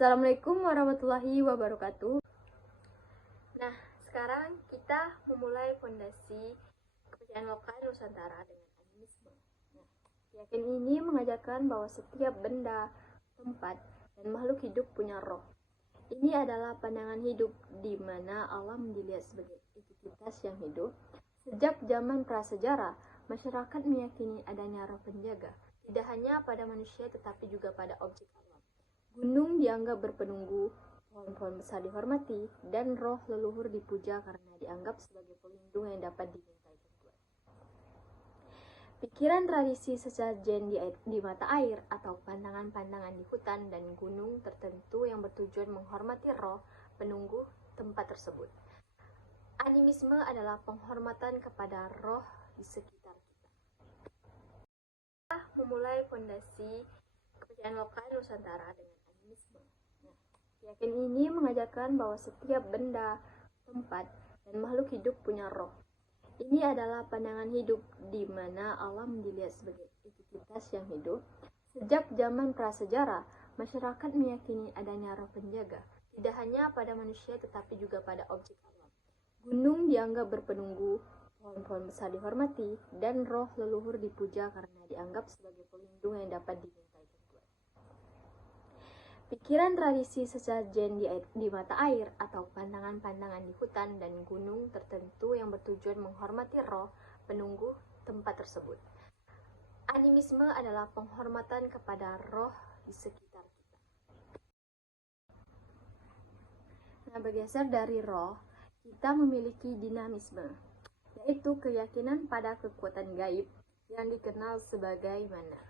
Assalamualaikum warahmatullahi wabarakatuh. Nah, sekarang kita memulai fondasi kepercayaan lokal Nusantara dengan animisme. Nah, keyakinan ini mengajarkan bahwa setiap benda, tempat, dan makhluk hidup punya roh. Ini adalah pandangan hidup di mana alam dilihat sebagai entitas yang hidup. Sejak zaman prasejarah, masyarakat meyakini adanya roh penjaga, tidak hanya pada manusia tetapi juga pada objek alam. Gunung dianggap berpenunggu, pohon-pohon besar dihormati, dan roh leluhur dipuja karena dianggap sebagai pelindung yang dapat dimintai bantuan. Pikiran tradisi sesajen di mata air atau pandangan-pandangan di hutan dan gunung tertentu yang bertujuan menghormati roh penunggu tempat tersebut. Animisme adalah penghormatan kepada roh di sekitar kita. Kita memulai fondasi kepercayaan lokal Nusantara dengan animisme. Nah, keyakinan ini mengajarkan bahwa setiap benda, tempat, dan makhluk hidup punya roh. Ini adalah pandangan hidup di mana alam dilihat sebagai entitas yang hidup. Sejak zaman prasejarah, masyarakat meyakini adanya roh penjaga, tidak hanya pada manusia tetapi juga pada objek alam. Gunung dianggap berpenunggu, pohon-pohon besar dihormati, dan roh leluhur dipuja karena dianggap sebagai pelindung yang dapat dimintai bantuan. Pikiran tradisi sesajen di mata air atau pandangan-pandangan di hutan dan gunung tertentu yang bertujuan menghormati roh penunggu tempat tersebut. Animisme adalah penghormatan kepada roh di sekitar kita. Nah, bergeser dari roh, kita memiliki dinamisme, yaitu keyakinan pada kekuatan gaib yang dikenal sebagai mana.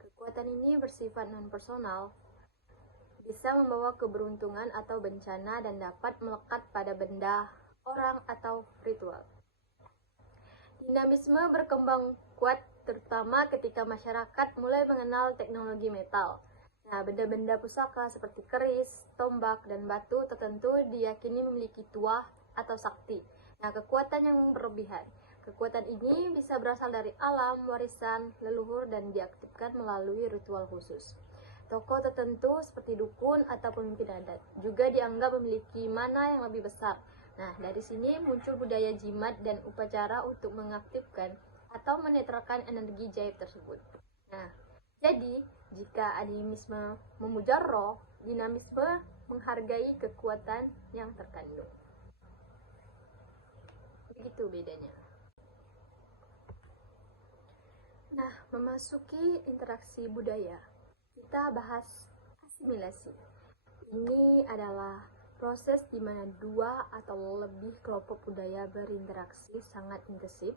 Kekuatan ini bersifat non-personal, bisa membawa keberuntungan atau bencana dan dapat melekat pada benda, orang, atau ritual. Dinamisme berkembang kuat terutama ketika masyarakat mulai mengenal teknologi metal. Nah, benda-benda pusaka seperti keris, tombak, dan batu tertentu diyakini memiliki tuah atau sakti. Nah, kekuatan yang berlebihan. Kekuatan ini bisa berasal dari alam, warisan, leluhur, dan diaktifkan melalui ritual khusus. Tokoh tertentu seperti dukun atau pemimpin adat juga dianggap memiliki mana yang lebih besar. Nah, dari sini muncul budaya jimat dan upacara untuk mengaktifkan atau menetralkan energi gaib tersebut. Nah, jadi jika animisme memuja roh, dinamisme menghargai kekuatan yang terkandung. Begitu bedanya. Nah, memasuki interaksi budaya, kita bahas asimilasi. Ini adalah proses di mana dua atau lebih kelompok budaya berinteraksi sangat intensif,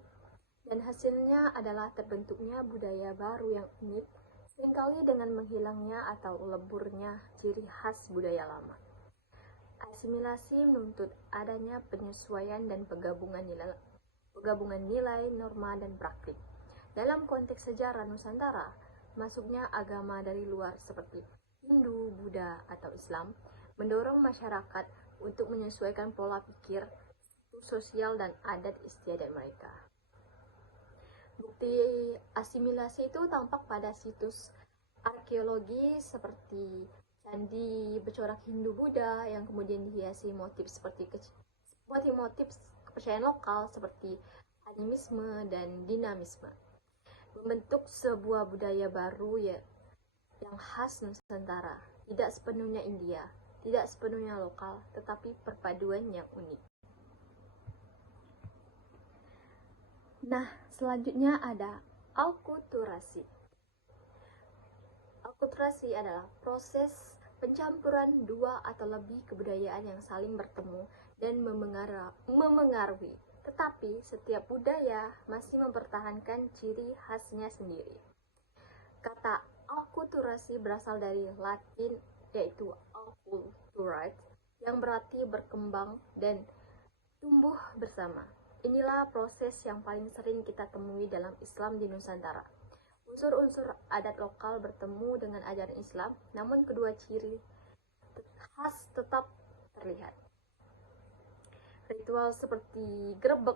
dan hasilnya adalah terbentuknya budaya baru yang unik, seringkali dengan menghilangnya atau leburnya ciri khas budaya lama. Asimilasi menuntut adanya penyesuaian dan penggabungan nilai, norma, dan praktik. Dalam konteks sejarah Nusantara, masuknya agama dari luar seperti Hindu, Buddha, atau Islam mendorong masyarakat untuk menyesuaikan pola pikir, sosial, dan adat istiadat mereka. Bukti asimilasi itu tampak pada situs arkeologi seperti candi bercorak Hindu-Buddha yang kemudian dihiasi motif kepercayaan lokal seperti animisme dan dinamisme, membentuk sebuah budaya baru yang khas Nusantara, tidak sepenuhnya India, tidak sepenuhnya lokal, tetapi perpaduan yang unik. Nah, selanjutnya ada alkulturasi. Alkulturasi adalah proses pencampuran dua atau lebih kebudayaan yang saling bertemu dan memengaruhi, tetapi setiap budaya masih mempertahankan ciri khasnya sendiri. Kata alkulturasi berasal dari Latin yaitu alculturat yang berarti berkembang dan tumbuh bersama. Inilah proses yang paling sering kita temui dalam Islam di Nusantara. Unsur-unsur adat lokal bertemu dengan ajaran Islam, namun kedua ciri khas tetap terlihat. Ritual seperti grebek,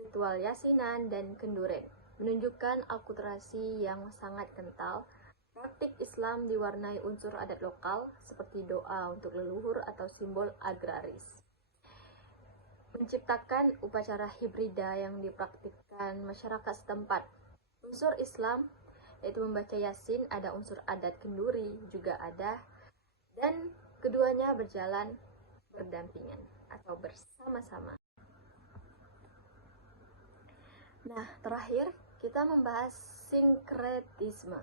ritual yasinan, dan kenduren menunjukkan alkulturasi yang sangat kental. Praktik Islam diwarnai unsur adat lokal seperti doa untuk leluhur atau simbol agraris. Menciptakan upacara hibrida yang dipraktikkan masyarakat setempat. Unsur Islam yaitu membaca Yasin, ada unsur adat kenduri juga ada, dan keduanya berjalan berdampingan atau bersama-sama. Nah, terakhir kita membahas sinkretisme.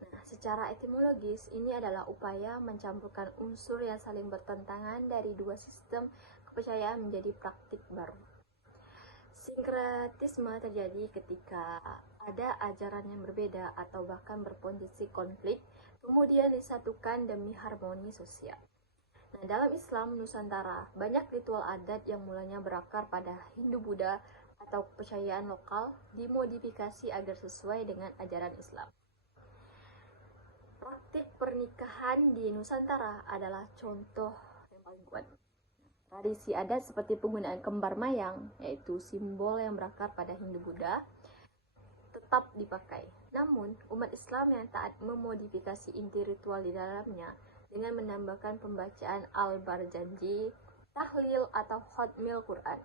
Nah, secara etimologis ini adalah upaya mencampurkan unsur yang saling bertentangan dari dua sistem kepercayaan menjadi praktik baru. Sinkretisme terjadi ketika ada ajaran yang berbeda atau bahkan berpotensi konflik, kemudian disatukan demi harmoni sosial. Nah, dalam Islam Nusantara, banyak ritual adat yang mulanya berakar pada Hindu-Buddha atau kepercayaan lokal dimodifikasi agar sesuai dengan ajaran Islam. Praktik pernikahan di Nusantara adalah contoh yang paling kuat. Tradisi adat seperti penggunaan kembar mayang, yaitu simbol yang berakar pada Hindu-Buddha, tetap dipakai. Namun, umat Islam yang taat memodifikasi inti ritual di dalamnya dengan menambahkan pembacaan al-barjanji, tahlil atau khatmil Quran.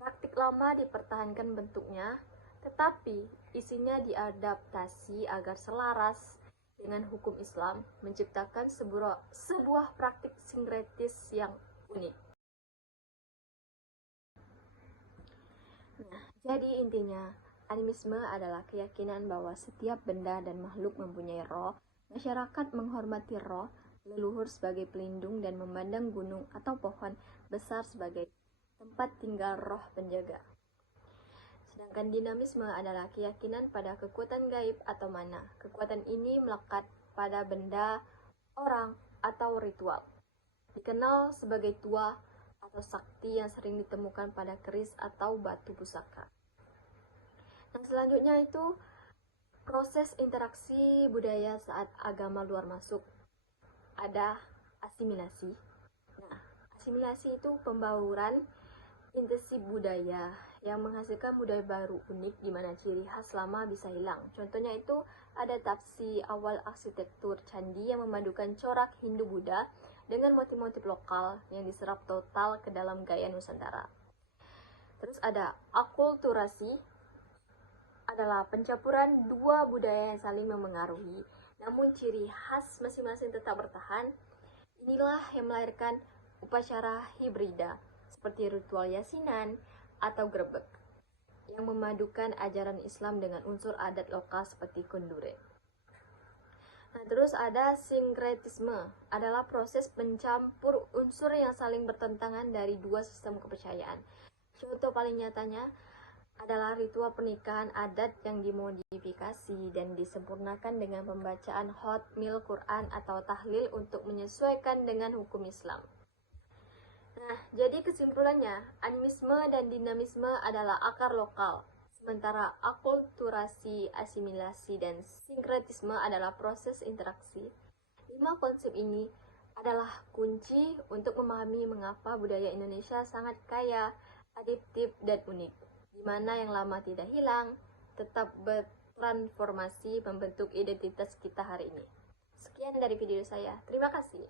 Praktik lama dipertahankan bentuknya, tetapi isinya diadaptasi agar selaras dengan hukum Islam, menciptakan sebuah praktik sinkretis yang unik. Nah, jadi intinya, animisme adalah keyakinan bahwa setiap benda dan makhluk mempunyai roh. Masyarakat menghormati roh leluhur sebagai pelindung dan memandang gunung atau pohon besar sebagai tempat tinggal roh penjaga. Sedangkan dinamisme adalah keyakinan pada kekuatan gaib atau mana. Kekuatan ini melekat pada benda, orang, atau ritual. Dikenal sebagai tua atau sakti yang sering ditemukan pada keris atau batu pusaka. Yang selanjutnya itu proses interaksi budaya saat agama luar masuk. Ada asimilasi. Nah, asimilasi itu pembauran intensif budaya yang menghasilkan budaya baru unik di mana ciri khas lama bisa hilang. Contohnya itu adaptasi awal arsitektur candi yang memadukan corak Hindu-Buddha dengan motif-motif lokal yang diserap total ke dalam gaya Nusantara. Terus ada akulturasi, adalah pencampuran dua budaya yang saling memengaruhi, namun ciri khas masing-masing tetap bertahan. Inilah yang melahirkan upacara hibrida seperti ritual yasinan atau grebek yang memadukan ajaran Islam dengan unsur adat lokal seperti kundure. Nah, terus ada sinkretisme, adalah proses mencampur unsur yang saling bertentangan dari dua sistem kepercayaan. Contoh paling nyatanya adalah ritual pernikahan adat yang dimodifikasi dan disempurnakan dengan pembacaan khatmil Quran atau tahlil untuk menyesuaikan dengan hukum Islam. Nah, jadi kesimpulannya, animisme dan dinamisme adalah akar lokal, sementara akulturasi, asimilasi, dan sinkretisme adalah proses interaksi. 5 konsep ini adalah kunci untuk memahami mengapa budaya Indonesia sangat kaya, adiktif, dan unik, di mana yang lama tidak hilang, tetap bertransformasi membentuk identitas kita hari ini. Sekian dari video saya. Terima kasih.